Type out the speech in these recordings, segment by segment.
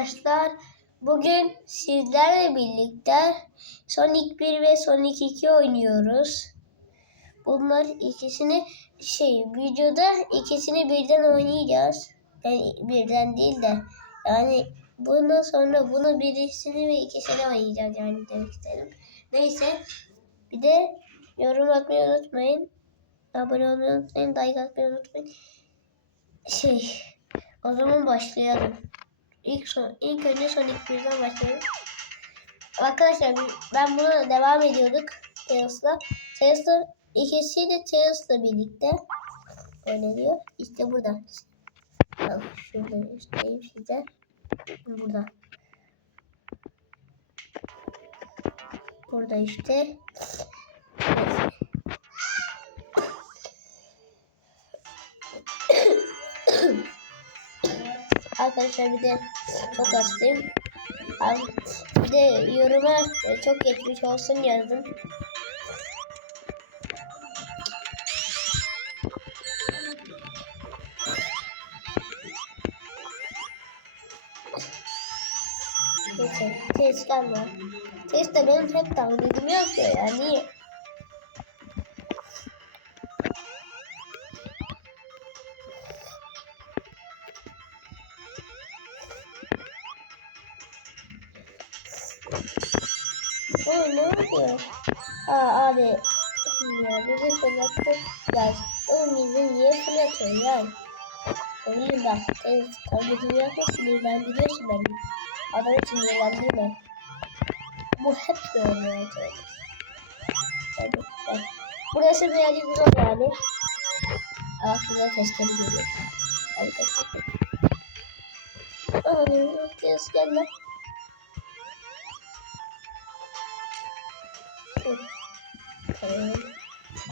Arkadaşlar bugün sizlerle birlikte Sonic 1 ve Sonic 2 oynuyoruz. Bunlar ikisini şey videoda ikisini birden oynayacağız. Yani birden değil de yani bundan sonra bunu birisini ve ikisini oynayacağız yani demek istedim. Neyse bir de yorum atmayı unutmayın. Abone olmayı unutmayın. Like atmayı unutmayın. Şey o zaman başlayalım. İlk son, ilk önce Sonic 1'den başlayalım. Arkadaşlar ben buna devam ediyorduk Tails'la. Tails'la ikisi de Tails'la birlikte oynanıyor. İşte burada. Bak şurada göstereyim size. Burada. Burada işte. Arkadaşlar bir de çok hastayım. Bir de yoruma e, çok geçmiş olsun yazdım. Neyse, gelme. Test de benim tek taklidimi yapıyor yani. Oğlum oluyor? Aa abi. Ya bizi fırlattı. Ya oğlum bizi niye fırlatıyor ya? Oğlum bak. Sen tabletimi yapma sinirlendiriyorsun beni. Adamı sinirlendirme. Bu hep böyle olacak. Hadi bak. Burası birazcık zor yani. Aklına testleri geliyor. Hadi kaçalım. Abi, kes gel lan.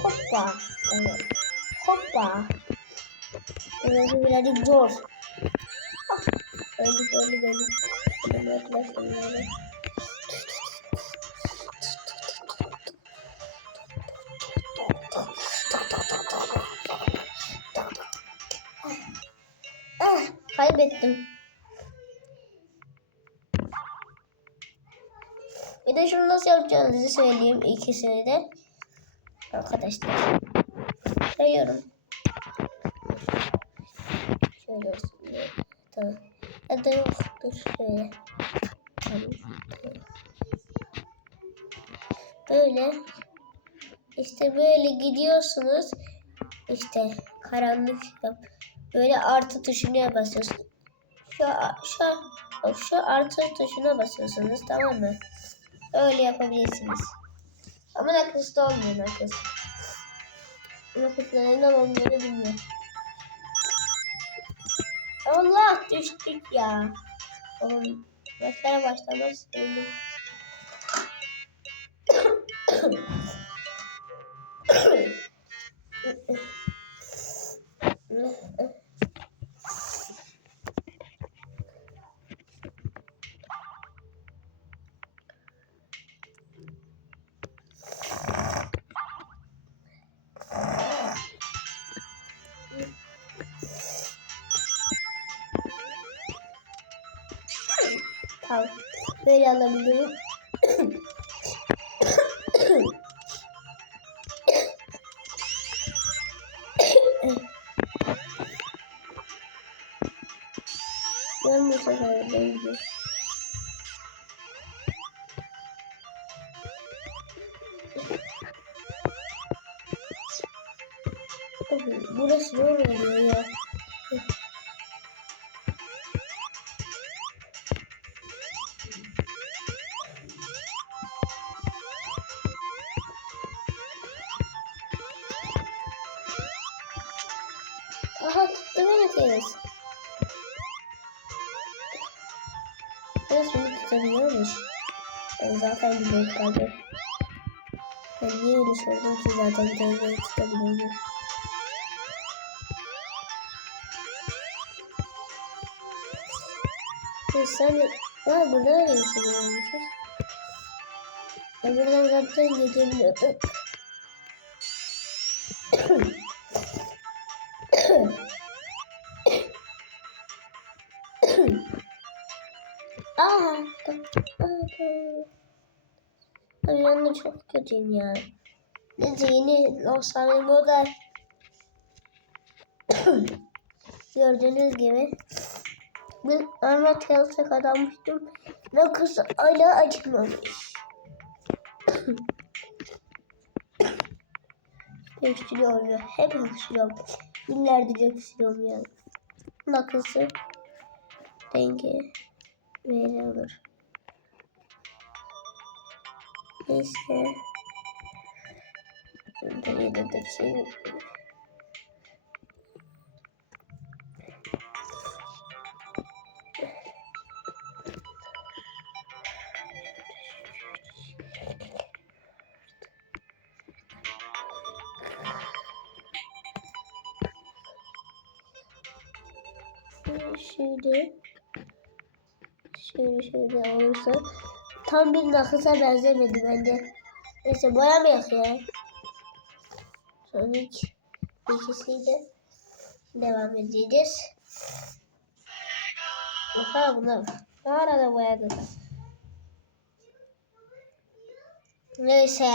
Hoppa. Evet. Hoppa. Burası birazcık zor. Ah. Öldük öldük öldük. Benim yaklaşım böyle. Ah, kaybettim. De şunu nasıl yapacağınızı söyleyeyim ikisini de. Arkadaşlar. Sayıyorum. Şöyle olsun. diye. Tamam. Ya yok. Dur şöyle. Böyle. İşte böyle gidiyorsunuz. İşte karanlık yap. Böyle artı tuşuna basıyorsunuz. Şu, şu, şu artı tuşuna basıyorsunuz tamam mı? Öyle yapabilirsiniz. Ama nakısta olmuyor nakıs. Nakıs neden olmuyor bilmiyorum. Allah düştük ya. Oğlum maçlara başlamaz. Oğlum. Tamam. Böyle alabilirim. Teres beni tutabiliyormuş. Ben zaten biliyorum kaldı. Ben niye öyle sordum ki zaten tutabiliyormuş. Biz sen. Aa burada öyle bir şey görmüşüz. Ben buradan zaten geçebiliyordum. Ay ben de çok kötüyüm ya. Neyse yeni Los Angeles model. Gördüğünüz gibi bir arma telse kazanmıştım. Ve kız hala açılmamış. öksürüyorum ya. Hep öksürüyorum. Günlerdir öksürüyorum yani. Nakısı denge böyle olur. Neyse. Buraya da şöyle şöyle şöyle olursa tam bir nakısa benzemedi bence. Neyse boyamayak ya. Sonic ikisiyle devam edeceğiz. Oha buna ne arada boyadık. Neyse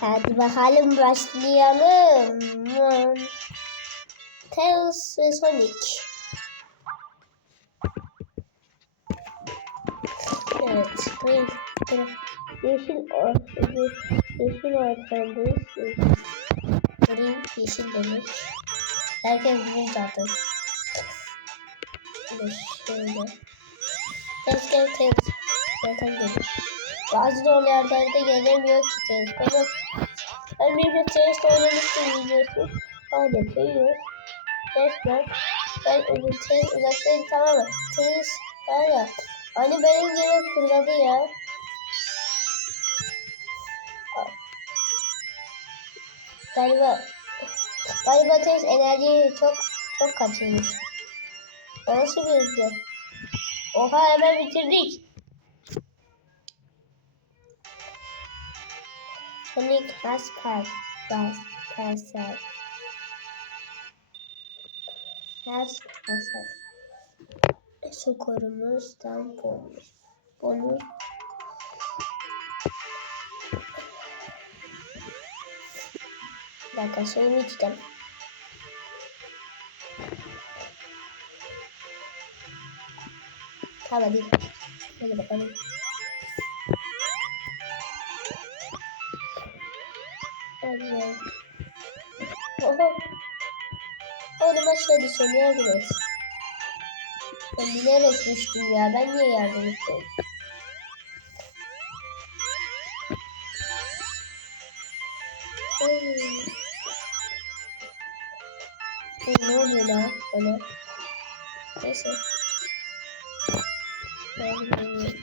hadi bakalım başlayalım. Tails ve Sonic. Evet. Green. Yeşil ortadayız. Yeşil ortadayız. Green yeşil demek. Herkes bilir zaten. Şöyle. Gel ters. Zaten gelir. Bazı zor yerlerde gelemiyor ki ters. Ama ben bir de ters oynamıştım videosu. Anlatıyor. Ters var. Ben onu ters uzaktayım tamam mı? Ters var ya. Hani benim yere fırladı ya. Galiba galiba test enerjiyi çok çok kaçırmış. O nasıl bir hızlı? Oha hemen bitirdik. Sonic has passed. Has passed. Has passed. Socorumuz tam bonus. Bonus. Bir dakika şeyimi içeceğim. Tamam hadi. Hadi bakalım. Hadi. Oho. Oğlum aşağı düşüyorum yardım et. Ben bilerek düştüm ya. Ben niye yardım ettim? Ne oluyor lan bana? Neyse.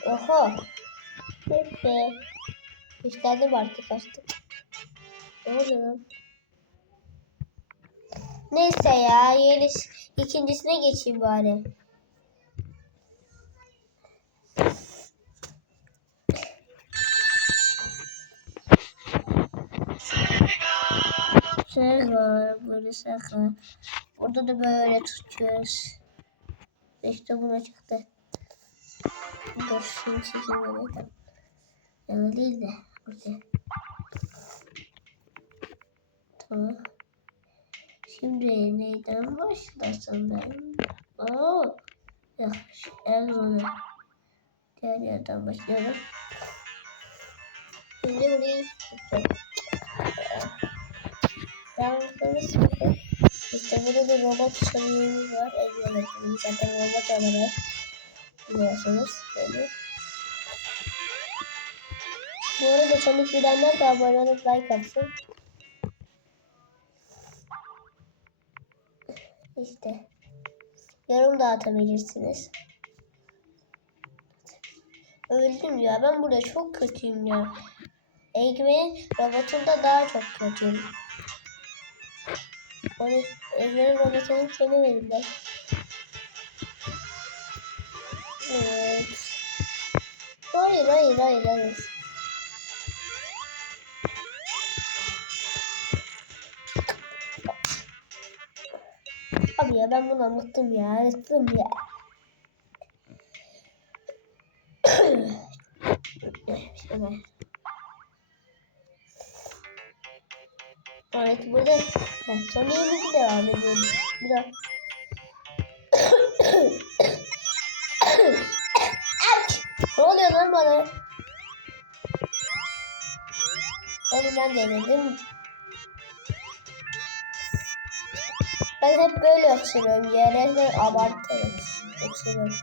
Oha. Neyse. İşlerdim artık açtık. Ne oluyor lan? Neyse ya. Yeni ikincisine geçeyim bari. var. Böyle sakla. Orada da böyle tutuyoruz. İşte buna çıktı. Dur şimdi çekeyim öyle. Öyle değil de. Okey. Tamam. Şimdi neyden başlasam ben? Oo. Ya, en zor. Diğer yerden başlıyorum. Şimdi burayı tutacağım. Yalnız bakın. İşte burada bir robot saniyemiz var. Evet, zaten robot olarak biliyorsunuz. Böyle. Bu arada Sonic bilenler de abone olup like atsın. İşte. Yorum da atabilirsiniz. Öldüm ya. Ben burada çok kötüyüm ya. Eggman'in robotunda daha çok kötüyüm. Onu Eggman'in robotunu kenemedim ben. Evet. Hayır hayır hayır hayır. Abi ya ben bunu bıktım ya. Bıktım ya. Evet burada ha, son yemek devam ediyor. Bir daha. Ouch! ne oluyor lan bana? Onu ben denedim. Ben hep böyle öksürüyorum. Yere de abartarak öksürüyorum.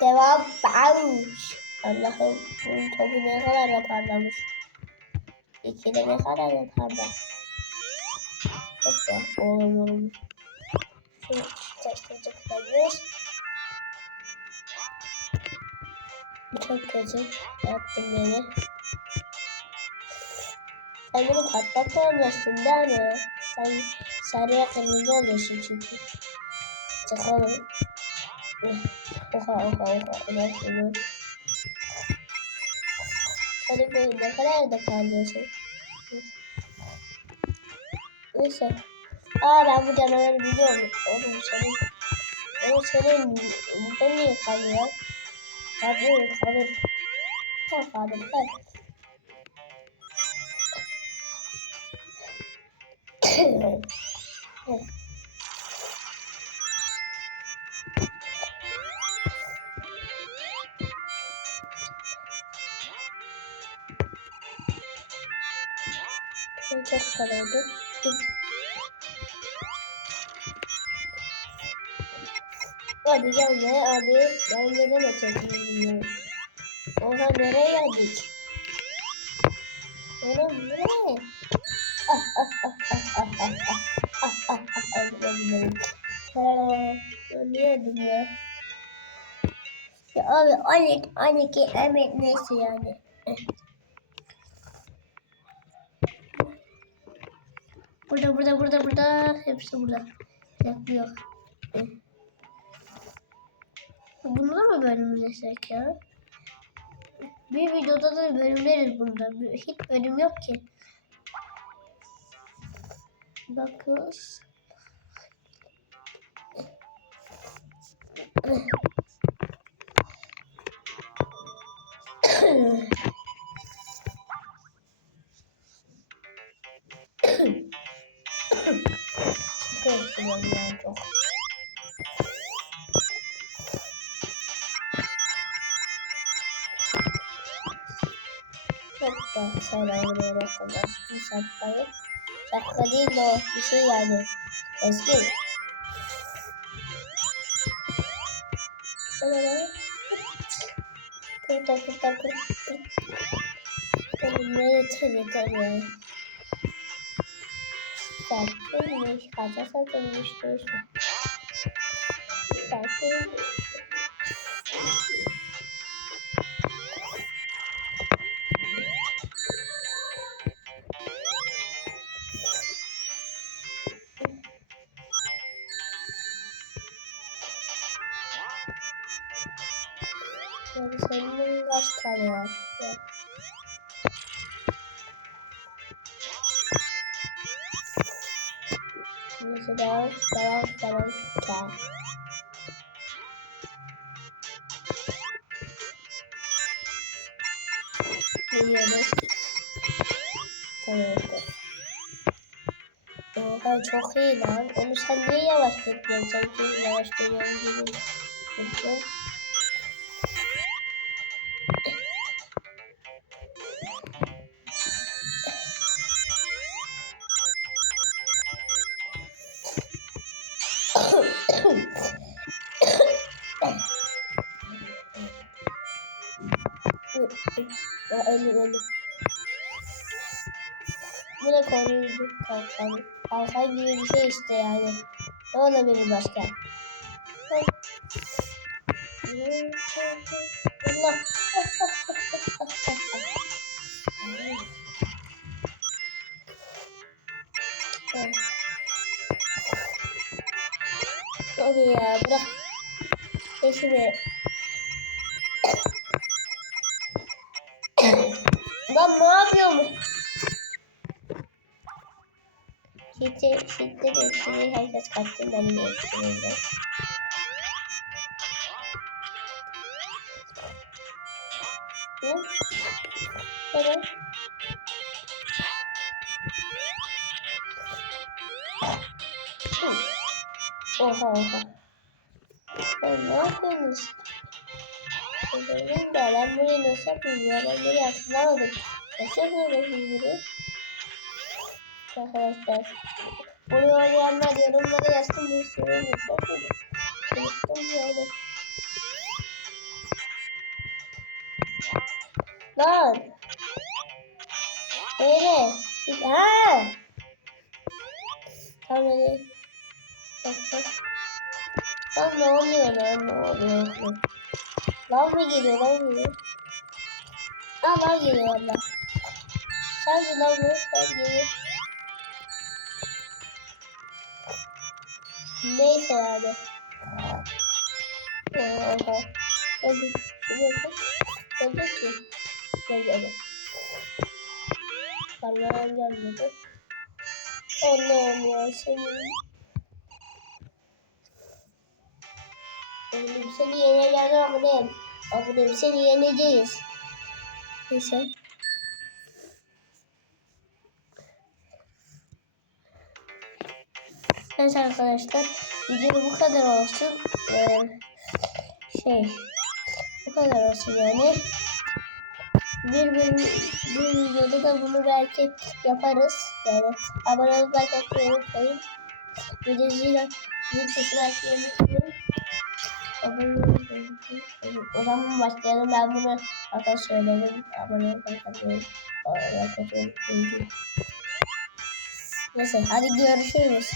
Devam. Ouch! Allah'ım bunun topu ne kadar da parlamış. İkide ne kadar da parlamış. Hoppa oğlum oğlum. Şunu. Bu çok kötü. Yaptım beni. Sen beni patlatamazsın değil mi? Sen sarıya kırmızı oluyorsun çünkü. Çıkalım. Oha oha oha. Ulan bunu. Hadi böyle ne kadar da kalıyorsun. Neyse. Aa ben bu canavarı biliyorum. Oğlum senin. Oğlum senin burada niye kalıyor? Kalır kalır. Ha kalır kalır. Evet. Çok kolaydı. Hadi gelme abi. Ben neden açacağım. Oha nereye geldik? Oğlum bu ne? Ah ah ah ah ah ah ah ah ah ah öldüm öldüm. Ölüyordum ya. Abi 12 12 emek neyse yani. Burada burada burada burada hepsi burada. Bekliyor. Bunu da mı bölümlesek ya? Bir videoda da bölümleriz bunda. Hiç bölüm yok ki. Bakıyoruz. Öksürüyorum yani çok. Çok da sayıları kadar bir şapkayı. Şapka değil de o bir şey yani. Eski. Şöyle Kırta kırta kırta. Yeter yeter ya. Sakinmiş. Kaça satılmış diyorsun. Sakin. Geliyoruz. Tamam işte. Oha çok iyi lan. Onu sen niye yavaş dönüyorsun? Sanki yavaş dönüyorsun gibi. Dönüyorsun. Ya ölüm ölüm. Bu ne konuydu? Kalkan. Kalkan gibi bir şey işte yani. Ne olabilir başka? Allah. İyi ya bırak. Peşimi. Şiddet, şiddet öksürüğü herkes kaçtı benim. Ne? Evet. Oha oha. Oğlum ne yapıyorsunuz? Benim de ben burayı nasıl yapayım ya? Ben burayı hatırlamadım. Nasıl yapıyorum burayı? Arkadaşlar. Burayı oynayanlar yorumlara yazsın. Bir nasıl yapıyordum? Unuttum yani. Lan. Nere? Ha. Tamam hadi. Bak bak. Lan ne oluyor lan ne oluyor? Lan mı geliyor lan geliyor? Aa lan geliyor valla. Sen lan bu sen geliyor. Neyse yani. Oha. Hadi şuraya bak. Hadi ki. Gel gel. Bana gelmedi. Allah'ım ya senin. Oğlum seni yeneceğiz abim. Abim seni yeneceğiz. Neyse. Evet arkadaşlar video bu kadar olsun. Ee, şey bu kadar olsun yani. Bir, bir, bir videoda da bunu belki yaparız. Yani abone olup like atmayı unutmayın. De zil, tuşunu açmayı unutmayın. Abone olmayı O zaman başlayalım. Ben bunu zaten söyledim. Abone olup like atmayı unutmayın. Neyse hadi görüşürüz.